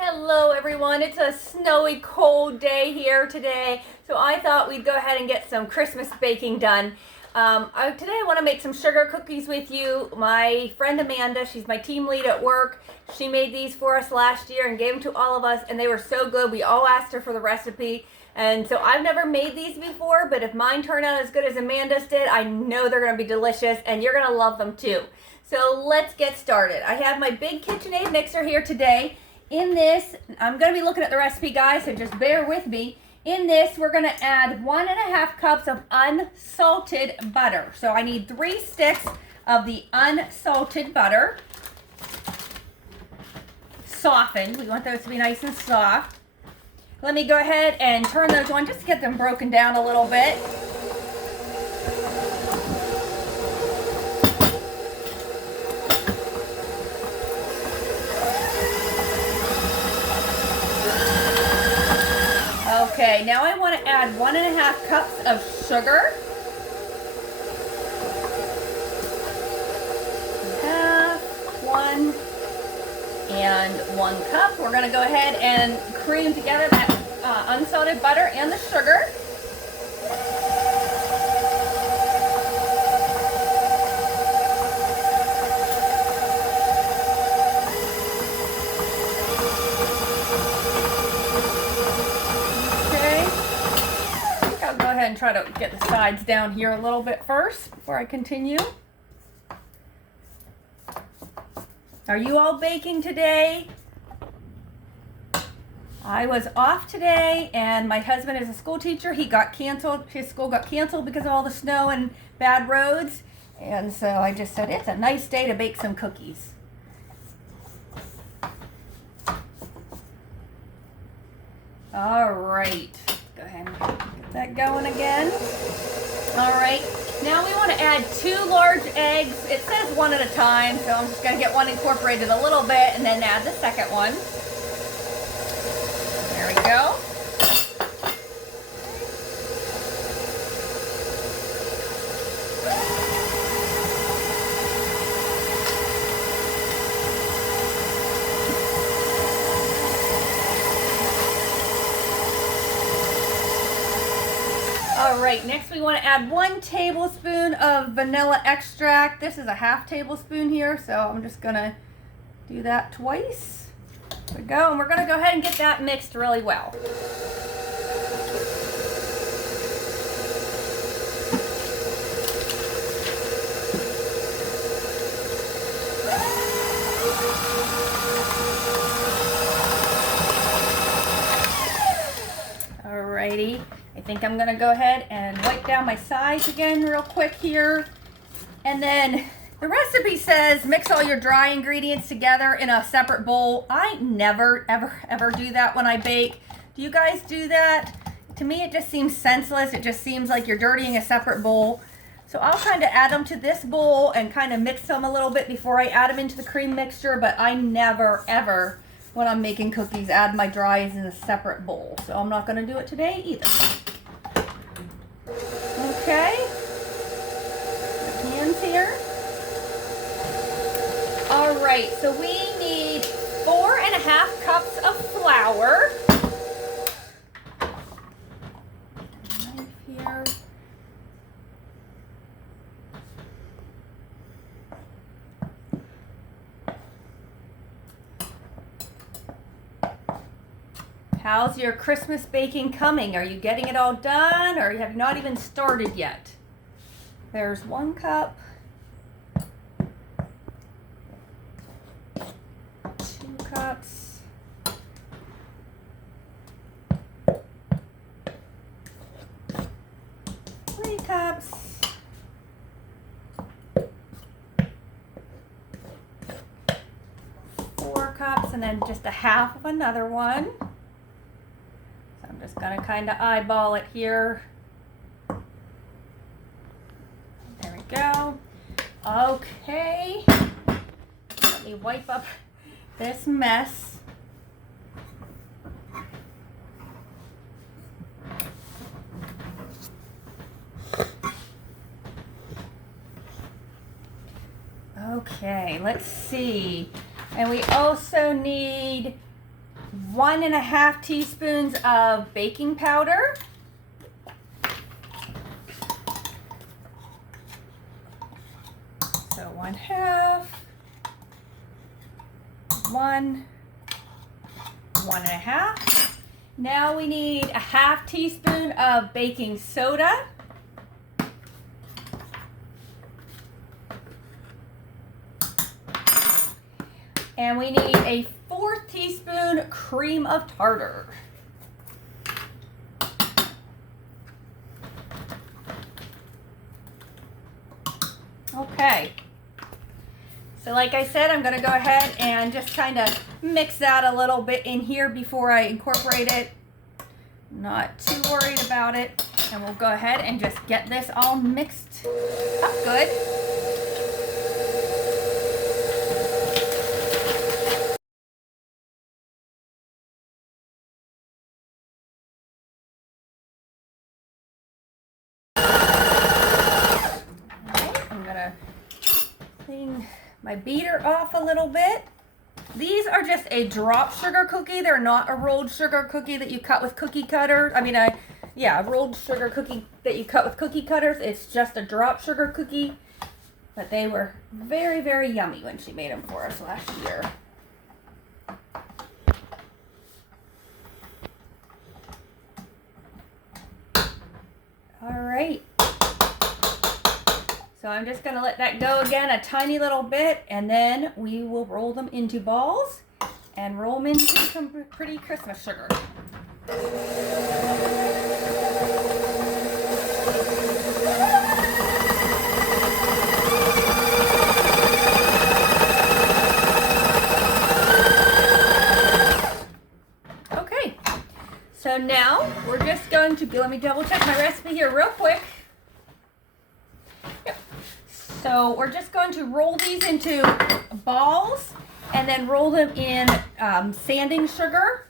Hello everyone, it's a snowy cold day today, so I thought we'd go ahead and get some Christmas baking done. Today I want to make some sugar cookies with you. My friend Amanda, she's my team lead at work, she made these for us last year and gave them to all of us, and they were so good. We all asked her for the recipe, and so I've never made these before, but if mine turn out as good as Amanda's did, I know they're going to be delicious and you're going to love them too. So let's get started. I have my big KitchenAid mixer here today. In this, I'm going to be looking at the recipe, guys, so just bear with me. In this, we're going to add 1.5 cups of unsalted butter. So I need 3 sticks of the unsalted butter. Softened. We want those to be nice and soft. Let me go ahead and turn those on just to get them broken down a little bit. Okay, now I want to add 1.5 cups of sugar. Half, 1, and 1 cup. We're going to go ahead and cream together that unsalted butter and the sugar. And try to get the sides down here a little bit first before I continue. Are you all baking today? I was off today and my husband is a school teacher. He got canceled. His school got canceled because of all the snow and bad roads. And so I just said it's a nice day to bake some cookies. All right. Go ahead and get that going again. All right, now we want to add 2 large eggs. It says 1 at a time, so I'm just going to get one incorporated a little bit and then add the second one. There we go. All right, next we want to add 1 tablespoon of vanilla extract. This is a 1/2 tablespoon here, so I'm just gonna do that twice. There we go, and we're gonna go ahead and get that mixed really well. Alrighty. I think I'm going to go ahead and wipe down my sides again real quick here. And then the recipe says mix all your dry ingredients together in a separate bowl. I never, ever do that when I bake. Do you guys do that? To me, it just seems senseless. It just seems like you're dirtying a separate bowl. So I'll kind of add them to this bowl and kind of mix them a little bit before I add them into the cream mixture. But I never, ever, when I'm making cookies, add my dries in a separate bowl. So I'm not going to do it today either. Okay, hands here. All right, so we need 4.5 cups of flour. Knife here. How's your Christmas baking coming? Are you getting it all done or have you not even started yet? There's 1 cup, 2 cups, 3 cups, 4 cups, and then just a half of another one. I'm just going to kind of eyeball it here. There we go. Okay. Let me wipe up this mess. Okay, let's see. And we also need 1.5 teaspoons of baking powder. So 1/2, 1.5. Now we need 1/2 teaspoon of baking soda. And we need a 1/4 teaspoon cream of tartar. Okay. So like I said, I'm going to go ahead and just kind of mix that a little bit in here before I incorporate it. Not too worried about it. And we'll go ahead and just get this all mixed up good. Clean my beater off a little bit. These are just a drop sugar cookie. They're not a rolled sugar cookie that you cut with cookie cutters. A rolled sugar cookie that you cut with cookie cutters. It's just a drop sugar cookie. But they were very, very yummy when she made them for us last year. All right. So I'm just going to let that go again a tiny little bit, and then we will roll them into balls and roll them into some pretty Christmas sugar. Okay, so now we're just going to, let me double check my recipe here real quick. So we're just going to roll these into balls and then roll them in sanding sugar.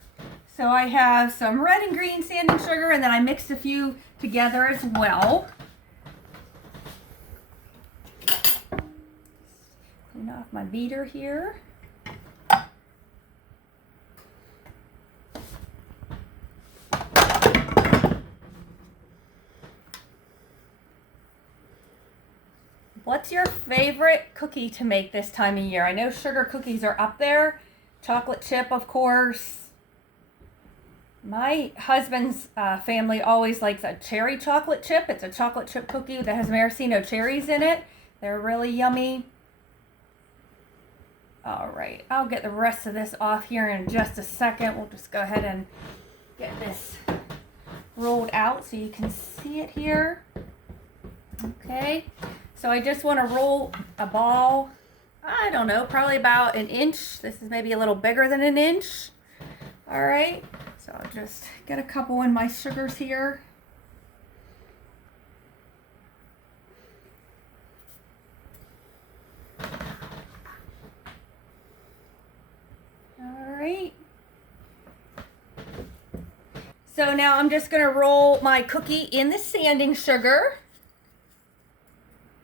So I have some red and green sanding sugar, and then I mixed a few together as well. Clean off my beater here. What's your favorite cookie to make this time of year? I know sugar cookies are up there. Chocolate chip, of course. My husband's family always likes a cherry chocolate chip. It's a chocolate chip cookie that has maraschino cherries in it. They're really yummy. All right, I'll get the rest of this off here in just a second. We'll just go ahead and get this rolled out so you can see it here. Okay. So I just want to roll a ball, I don't know, probably about 1 inch. This is maybe a little bigger than 1 inch. All right, so I'll just get a couple in my sugars here. All right. So now I'm just going to roll my cookie in the sanding sugar.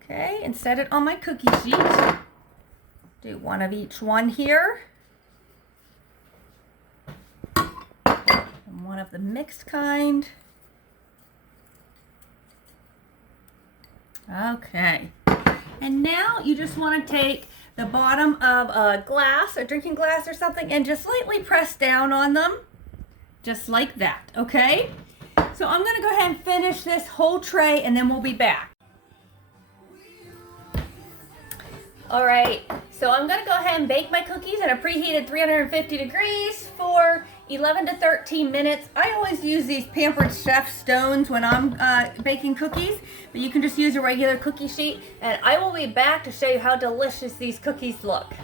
Okay, and set it on my cookie sheet. Do one of each one here. And one of the mixed kind. Okay. And now you just want to take the bottom of a glass, a drinking glass or something, and just lightly press down on them. Just like that, okay? So I'm going to go ahead and finish this whole tray, and then we'll be back. All right, so I'm gonna go ahead and bake my cookies at a preheated 350 degrees for 11 to 13 minutes. I always use these Pampered Chef stones when I'm baking cookies, but you can just use a regular cookie sheet, and I will be back to show you how delicious these cookies look.